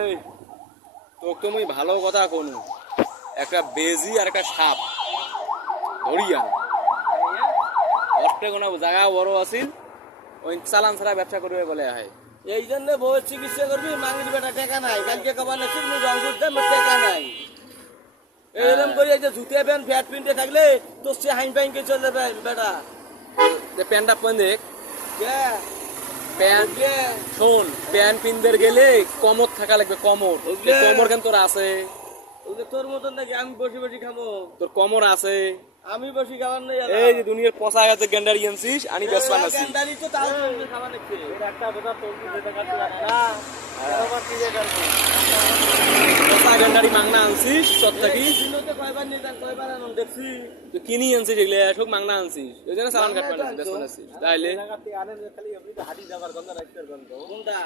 এই তোকে তুমি ভালো কথা কোনো একটা বেজি আর একটা সাপ ধরিয়া অষ্টে কোনো জায়গা বড় আছিল ওই চালান ছাড়া ব্যবসা করবে বলে হয় এই জন্য বউয়ের চিকিৎসা করবি মাঙ্গির বেটা টাকা নাই কালকে কবার নাছিল মুই রং করতে মোর টাকা নাই এরকম করে এই যে জুতে প্যান্ট ফ্যাট প্যান্টে থাকলে তোর সে হাইন পাইনকে চলে যাবে বেটা প্যান্টটা পন দেখ কে প্যান্ট কে শোন প্যান্ট পিনদের গেলে কমর থাকা লাগবে কমর ওকে। কমর কেন তোর আছে ওই যে তোর মতন নাকি আমি বসে বসে খাবো তোর কমর আছে আমি বসে খাবার নেই এই যে দুনিয়ার পচা গেছে গেন্ডারি আনছিস আনি বেসপান আছি গান্ডারি তো তাও খাবার নাকি একটা কথা তোর কি যেটা কাটতে না আমার কি যে করব পচা গেন্ডারি মাংনা আনছিস সব থাকি দিনতে কয়বার নিতাম কয়বার আনন্দ দেখছি তুই কিনি আনছিস এগুলো সব মাংনা আনছিস ওই জন্য চালান কাটবেন বেসপান আছিস তাইলে জায়গা থেকে আনেন খালি এমনি হাড়ি যাবার গন্ধ রাখতে গন্ধ কোনটা